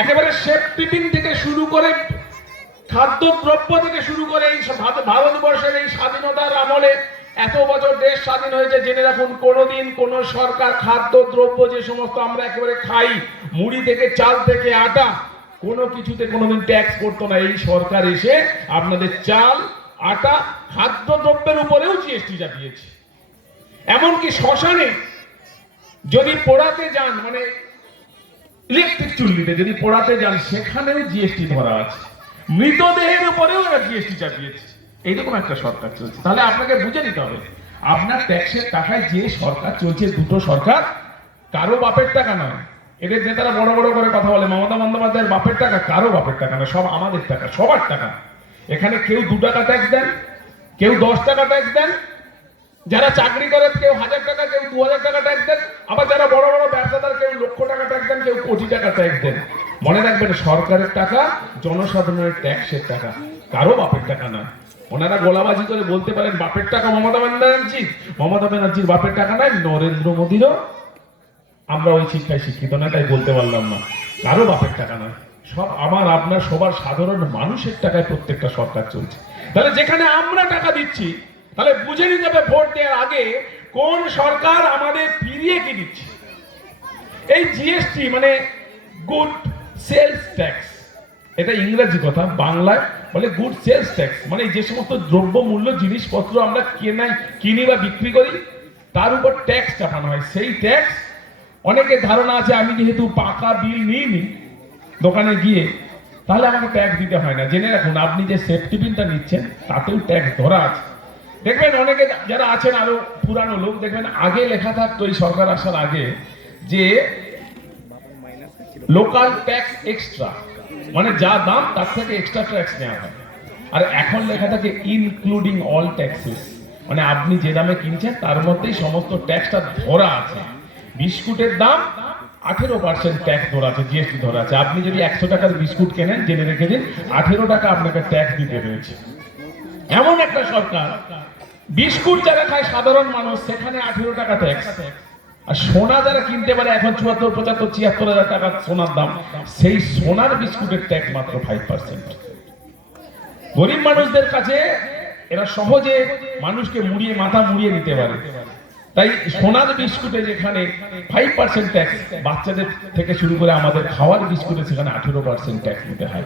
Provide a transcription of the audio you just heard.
একেবারে chef tiffin থেকে শুরু করে খাদ্যদ্রব্য থেকে শুরু করে এই ভারতবর্ষের এই স্বাধীনতার আমলে এত বছর দেশ স্বাধীন হয়েছে, জেনে রাখুন কোনোদিন কোন সরকার খাদ্যদ্রব্য যে সমস্ত আমরা একেবারে খাই, মুড়ি থেকে চাল থেকে আটা, কোনো কিছুতে কোনোদিন ট্যাক্স করতো না। এই সরকার এসে আপনাদের চাল আটা খাদ্যদ্রব্যের উপরেও জিএসটি চাপিয়েছে। এমনকি শ্মশানে যদি পোড়াতে যান, মানে ইলেকট্রিক চুল্লিতে যদি পোড়াতে যান, সেখানেও জিএসটি ধরা আছে। মৃতদেহের উপরেও এরা জিএসটি চাপিয়েছে। এইরকম একটা সরকার চলছে। তাহলে আপনাকে বুঝে নিতে হবে, আপনার ট্যাক্সের টাকায় যে সরকার চলছে, দুটো সরকার, কারো বাপের টাকা নয়। এদের নেতারা বড় বড় করে কথা বলে মমতা বন্দ্যোপাধ্যায়ের বাপের টাকা, কারো বাপের টাকা না, সব আমাদের টাকা, সবার টাকা। এখানে কেউ 2 টাকা ট্যাক্স দেন, কেউ 10 টাকা ট্যাক্স দেন, যারা চাকরি করে কেউ 1000 টাকা, কেউ 2000 টাকা ট্যাক্স দেন, আবার যারা বড় বড় ব্যবসাদার কেউ লক্ষ টাকা ট্যাক্স দেন, কেউ কোটি টাকা ট্যাক্স দেন। মনে রাখবেন, সরকারের টাকা জনসাধারণের ট্যাক্সের টাকা, কারো বাপের টাকা না। ওনারা গোলাবাজি করে বলতে পারেন বাপের টাকা মমতা ব্যানার্জির বাপের টাকা নয়, নরেন্দ্র মোদীরও আমরা ওই শিক্ষায় শিক্ষিত না, তাই বলতে পারলাম না। কারো বাপের টাকা নয়, সব আমার আপনার সবার সাধারণ মানুষের টাকায় প্রত্যেকটা সরকার চলছে। তাহলে যেখানে আমরা টাকা দিচ্ছি, তাহলে বুঝে নিতে হবে ভোট দেওয়ার আগে কোন সরকার আমাদের ফিরিয়ে কি দিচ্ছে। এই জিএসটি মানে গুড সেলস ট্যাক্স, এটা ইংরেজি কথা, বাংলায় বলে গুড সেলস ট্যাক্স। মানে যে সমস্ত দ্রব্য মূল্য জিনিসপত্র আমরা কিনি বা বিক্রি করি, তার উপর ট্যাক্স চাপানো হয়। সেই ট্যাক্স অনেকের ধারণা আছে, আমি যেহেতু পাকা বিল নিইনি দোকানে গিয়ে, তাহলে আমাকে ট্যাক্স দিতে হয় না। জেনে রাখুন, আপনি যে সেফটি বিলটা নিচ্ছেন তাতেও ট্যাক্স ধরা আছে। দেখবেন অনেকে যারা আছেন আরো পুরানো লোক, দেখবেন আগে লেখা থাকতো এই সরকার আসার আগে যে লোকাল ট্যাক্স এক্সট্রা, মানে যা দাম তার থেকে এক্সট্রা ট্যাক্স নেওয়া হয়। আর এখন লেখা থাকে ইনক্লুডিং অল ট্যাক্সেস, মানে আপনি যে দামে কিনছেন তার মধ্যেই সমস্ত ট্যাক্সটা ধরা আছে। বিস্কুটের দাম 18% ট্যাক্স ধরা আছে, জিএসটি ধরা আছে। আপনি যদি 100 টাকার বিস্কুট কেনেন, জেনে রেখে দিন 18 টাকা আপনাকে ট্যাক্স দিতে হয়েছে। এমন একটা সরকার, বিস্কুট যারা খায় সাধারণ মানুষ, সেখানে 18 টাকা ট্যাক্স। আর সোনা যারা কিনতে পারে, এখন 74, 75, 76 হাজার টাকা সোনার দাম, সেই সোনার বিস্কুটের ট্যাক্স মাত্র 5%। গরিব মানুষদের কাছে এরা সহজে মানুষকে মাথা মুড়িয়ে নিতে পারে। তাই সোনার বিস্কুটে যেখানে 5% ট্যাক্স, বাচ্চাদের থেকে শুরু করে আমাদের খাওয়ার বিস্কুটে সেখানে 18% ট্যাক্স দিতে হয়।